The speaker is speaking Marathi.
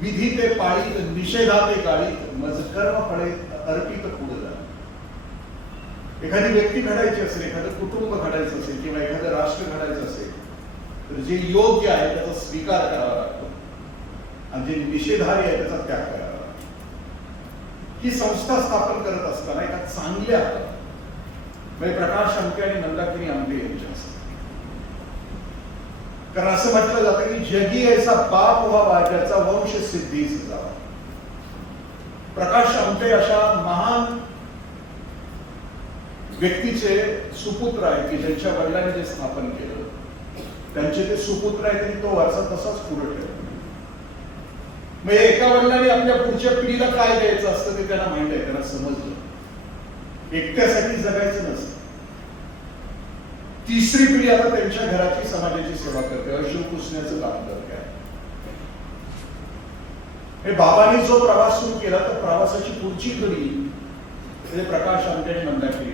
विधी ते पाळीत निषेधाते काळीत मज कर्म फळे अर्पित पुढे जा. एखादी व्यक्ती घडायची असेल, एखादं कुटुंब घडायचं असेल किंवा एखादं राष्ट्र घडायचं असेल तर जे योग्य आहे त्याचा स्वीकार करावा लागतो आणि जे निषेधारी आहे त्याचा त्याग करावा लागतो. ही संस्था स्थापन करत असताना एका चांगल्या म्हणजे प्रकाश आमटे आणि मंदाकिनी आमटे यांच्या असतात. कारण असं म्हटलं जातं की जगी ऐसा बाप व्हावा ज्याचा वंश सिद्धीस जावा. प्रकाश आमटे अशा महान व्यक्तीचे सुपुत्र आहेत की ज्यांच्या वडिलांनी जे स्थापन केलं त्यांचे ते सुपुत्र आहेत आणि तो वारसा तसाच पुढे ठेवला. म्हणजे एका वडिलांनी आपल्या पुढच्या पिढीला काय द्यायचं असतं ते त्यांना माहित आहे, त्यांना समजलं. एकट्यासाठी जगायचं नसतं. तिसरी पिढी आता त्यांच्या घराची समाजाची सेवा करते, अश्रू पुसण्याचं काम करते. हे बाबांनी जो प्रवास सुरू केला तर प्रवासाची पुढची पिढी प्रकाश आमटे आणि मंदाकिनी